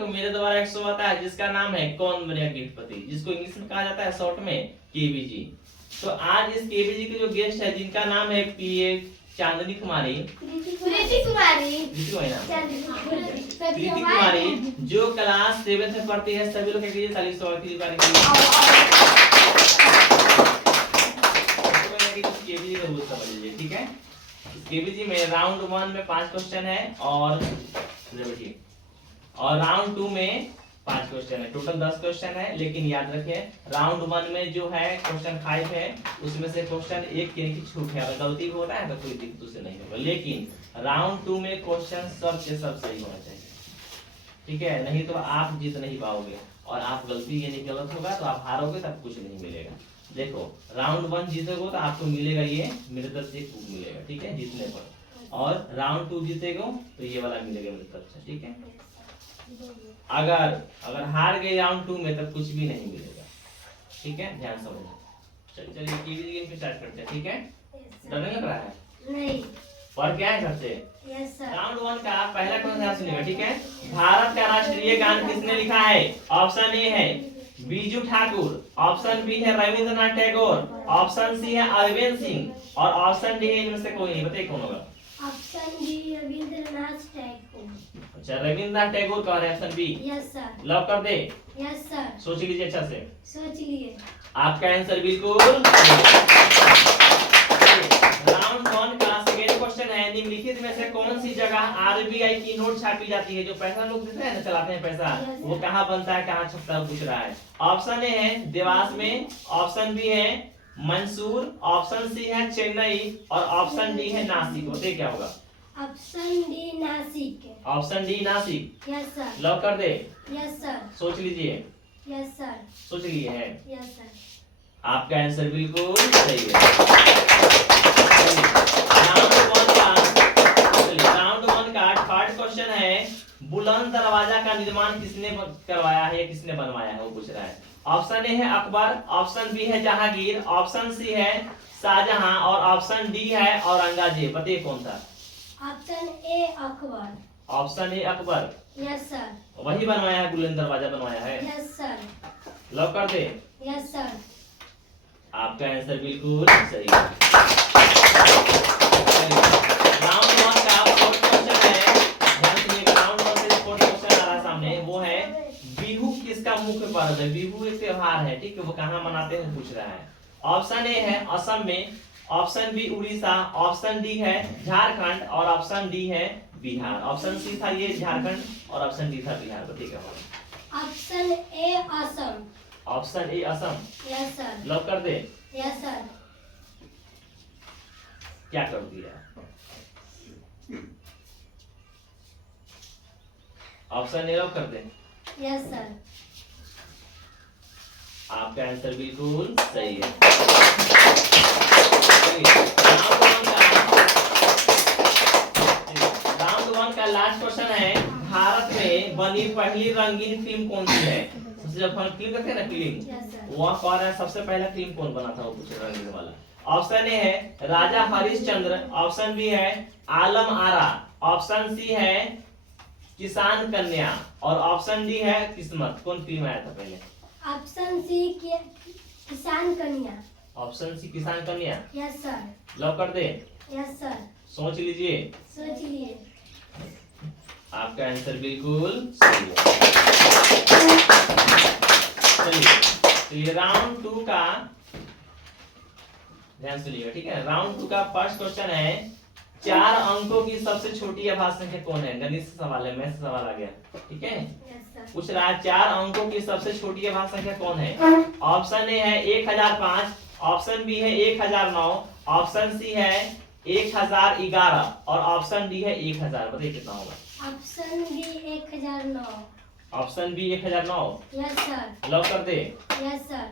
को मेरे द्वारा एक शो आता है जिसका नाम है कौन बनेगा गिरपति, जिसको इंग्लिश में कहा जाता है शॉर्ट में केबीजी। तो आज इस केबीजी के जो गेस्ट है जिनका नाम है पीए चांदनी कुमारी, प्रीति कुमारी जो क्लास 7 में पढ़ती है, सभी लोग कीजिए ताली स्वागत कीजिए। केबीजी का रूल समझ लीजिए, ठीक है। केबीजी में राउंड 1 में 5 क्वेश्चन है और राउंड 2 में 5 क्वेश्चन है, टोटल 10 क्वेश्चन है। लेकिन याद रखिए राउंड 1 में जो है क्वेश्चन 5 है, उसमें से क्वेश्चन 1 की छूट है, अगर गलती होता है तो कोई दिक्कत उससे नहीं होगा। लेकिन राउंड 2 में क्वेश्चन सब के सब सही होना चाहिए, ठीक है, नहीं तो आप जीत नहीं पाओगे। और आप गलती ये नहीं गलत होगा तो आप हारोगे, तब कुछ नहीं मिलेगा। देखो राउंड 1 जीतोगे तो आपको मिलेगा ये मेरे तरफ से एक बुक मिलेगा, ठीक है, जीतने पर। और राउंड 2 जीतेगा तो ये वाला मिलेगा मेरे तरफ से, ठीक है। अगर हार गए राउंड 2 में तब कुछ भी नहीं मिलेगा, ठीक है, ध्यान समझना। चलिए केबीजी गेम स्टार्ट करते हैं, ठीक है। डर नहीं लग रहा है? नहीं। और क्या है सबसे? Yes sir. राउंड 1 का पहला क्वेश्चन सुनिएगा, ठीक है। भारत का राष्ट्रीय गान किसने लिखा है? ऑप्शन ए है बीजू ठाकुर, ऑप्शन बी है रविंद्रनाथ टैगोर, ऑप्शन सी है अरविंद सिंह और ऑप्शन डी है इनमें से कोई नहीं। बताइए कौन होगा? Option B Rabindranath Tagore. अच्छा, रविंद्रनाथ टैगोर का है option B. Yes sir. Lock कर दे? Yes sir. सोच लीजिए अच्छा से। सोच लिए। आपका आंसर बिल्कुल राउंड 1 का सेकंड क्वेश्चन है, निम्नलिखित में से कौन सी जगह आरबीआई की नोट छापी जाती है? जो पैसा लोग देते हैं ना, चलाते हैं पैसा, वो कहाँ बनता है, कहाँ छपता है, पूछ रहा है। ऑप्शन ए है देवास में, ऑप्शन बी है मंसूर, ऑप्शन सी है चेन्नई और ऑप्शन डी है नासिक। बताइए क्या होगा? Option D Nashik. Option D Nashik. Yes sir. Lock कर दे? Yes sir. सोच लीजिए। Yes sir. सोच लिए है? Yes sir. आपका आंसर बिल्कुल सही है। राउंड 1 का थर्ड क्वेश्चन है, बुलंद दरवाजा का निर्माण किसने करवाया है या किसने बनवाया है, वो पूछ रहा है। ऑप्शन ए है अकबर, ऑप्शन बी है जहांगीर, ऑप्शन सी है शाहजहां और ऑप्शन डी है औरंगजेब। बताइए कौन सा? Option A Akbar. Option A Akbar. Yes sir. वही बनवाया है, बुलंद दरवाजा बनवाया है। Yes sir. लॉक कर दे? Yes sir. आपका आंसर बिल्कुल सही है। राउंड 1 का फोर्थ क्वेश्चन है, ध्यान सुनिएगा। राउंड 1 से फोर्थ क्वेश्चन आ रहा है सामने, वो है बिहू किसका मुख्य पर्व है? बिहू एक त्योहार है, ठीक है, वो कहाँ मनाते हैं पूछ रहा है। ऑप्शन ए है असम में, option B Orissa, option D है झारखंड और ऑप्शन डी है बिहार। ऑप्शन सी था ये झारखंड और ऑप्शन डी था बिहार। बताइए क्या होगा? Option A Assam. Option A Assam. Yes sir. Lock कर दे? Yes sir. क्या कर दिया? ऑप्शन ए लॉक कर दे? Yes sir. आपका आंसर बिल्कुल सही है। राउंड 1 का लास्ट क्वेश्चन है, भारत में बनी पहली रंगीन फिल्म कौन सी है? सबसे जब हम फिल्म करते हैं ना, फिल्म, वह कौन है? सबसे पहला फिल्म कौन बना था, वो पूछ रंगीन वाला। ऑप्शन ए है राजा हरिश्चंद्र, ऑप्शन बी है आलम आरा, ऑप्शन सी है किसान कन्या और ऑप्शन डी है किस्मत। कौन फिल्म आया था पहले? ऑप्शन सी किसान कन्या। ऑप्शन सी किसान कन्या। Yes sir. लॉक कर दे? Yes sir. सोच लीजिए। सोच लिए। आपका आंसर बिल्कुल सही है। चलिए राउंड 2 का ध्यान सुनिएगा, ठीक है। राउंड 2 का फर्स्ट क्वेश्चन है, 4 अंकों की सबसे छोटी अभाज्य संख्या कौन है? गणित से सवाल है, मैथ से सवाल आ गया, ठीक है। पूछ रहा है 4 अंकों की सबसे छोटी अभाज्य संख्या कौन है? ऑप्शन ए है 1005, ऑप्शन बी है 1009, ऑप्शन सी है 1011 और ऑप्शन डी है 1000। बताइए कितना होगा? Option B 1009। Option B 1009। Yes sir. Lock कर दे? Yes sir.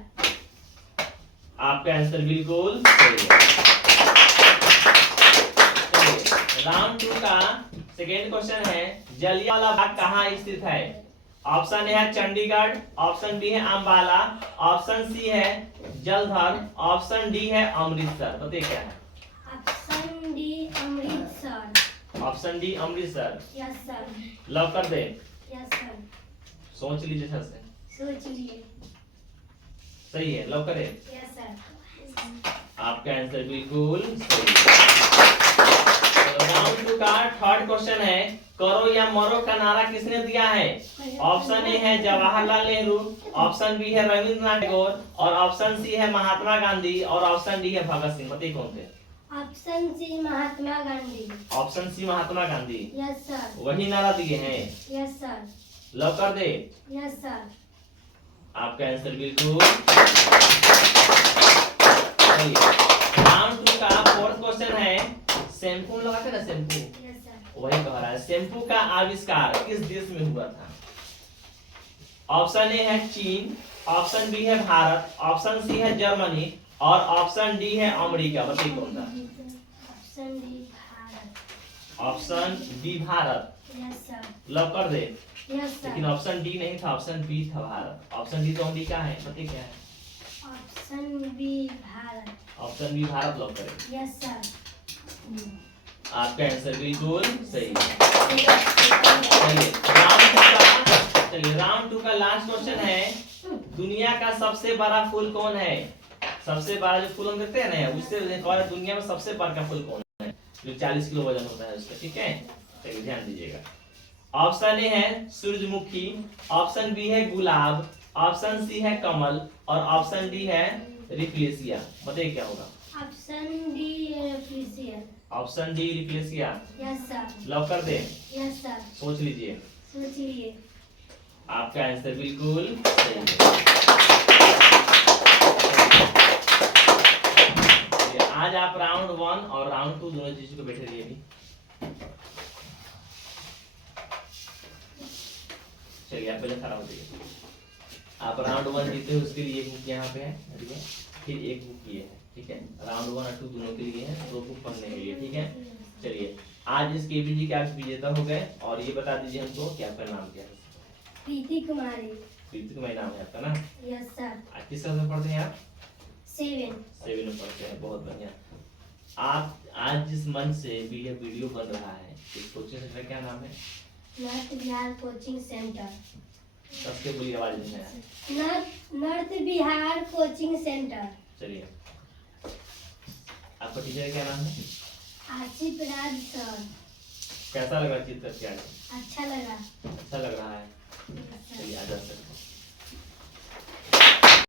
आपका आंसर बिल्कुल सही है। राउंड 2 का सेकेंड क्वेश्चन है, जलियांवाला बाग कहाँ स्थित है? ऑप्शन ए है चंडीगढ़, ऑप्शन बी है अंबाला, ऑप्शन सी है जलंधर, ऑप्शन डी है अमृतसर। बताइए क्या है? Option D Amritsar. Option D Amritsar. Yes sir. Lock कर दे? Yes sir. सोच लीजिए अच्छा से। सोच लिए। सही है, लॉक करें। Yes sir. आपका आंसर बिल्कुल सही है। राउंड 2 का थर्ड क्वेश्चन है, करो या मरो का नारा किसने दिया है? ऑप्शन ए है जवाहरलाल नेहरू, ऑप्शन बी है रविंद्रनाथ टैगोर, और ऑप्शन सी है महात्मा गांधी, और ऑप्शन डी है भगत सिंह। बताइए कौन थे? Option C Mahatma Gandhi. Option C Mahatma Gandhi, yes sir. वही नारा दिए हैं। Yes sir. लॉक कर दे। Yes sir. आपका आंसर बिल्कुल सही है। राउंड 2 का फोर्थ क्वेश्चन है, शैम्पू लगाते ना शैम्पू, यस सर। वही कह रहा है शैम्पू का आविष्कार किस देश में हुआ था? ऑप्शन ए है चीन, ऑप्शन बी है भारत, ऑप्शन सी है जर्मनी, और ऑप्शन डी है अमेरिका। बताइए कौन था? Option D Bharat. Option D Bharat, yes sir. Lock कर दे। यस लेकिन सर। ऑप्शन डी नहीं था, ऑप्शन बी था भारत। ऑप्शन डी तो अमेरिका है, बताइए क्या है? Option B Bharat. Option B Bharat, lock करें। Yes sir. आपका आंसर बिल्कुल सही है। चलिए राउंड 2 का लास्ट क्वेश्चन है, दुनिया का सबसे बड़ा फूल कौन है? सबसे बड़ा जो फूल हम देखते हैं ना, उससे दुनिया में सबसे बड़ा फूल कौन है जो 40 किलो वजन होता है उसका? ठीक है, चलिए ध्यान दीजिएगा। ऑप्शन ए है सूरजमुखी, ऑप्शन बी है गुलाब, ऑप्शन सी है कमल, और ऑप्शन डी है रिफ्लेशिया। बताइए क्या होगा? Option D rafflesia. Option D rafflesia, yes sir. Lock कर दे। Yes sir. सोच लीजिए। सोच लिए। आपका आंसर बिल्कुल सही है। आज आप राउंड 1 और राउंड 2 दोनों चीज को बैठे रहिए भी। चलिए आप पहले खड़ा हो जाइए। आप राउंड 1 जीते हो उसके लिए एक बुक यहाँ पे है, ठीक है, फिर एक बुक ये है, ठीक है। राउंड 1 और 2 दोनों के लिए है, 2 बुक पढ़ने के लिए, ठीक है। चलिए आज इस केबीजी के आप विजेता हो गए, और ये बता दीजिए हमको कि आपका नाम क्या है? प्रीति कुमारी। प्रीति कुमारी नाम है आपका ना? Yes sir. आज किस क्लास में पढ़ते हैं आप? 7 में पढ़ते हैं, बहुत बढ़िया। आप आज जिस मंच से वीडियो बन रहा है, इस कोचिंग सेंटर क्या नाम है? North Bihar coaching centre. सबसे बुरी आवाज नहीं है। North Bihar coaching centre. चलिए आपका टीचर का क्या नाम है? आसिफ राज सर। कैसा लगा चित्र करके आज? अच्छा लगा। अच्छा लग रहा है। Yes sir. चलिए आ जा सकते हैं।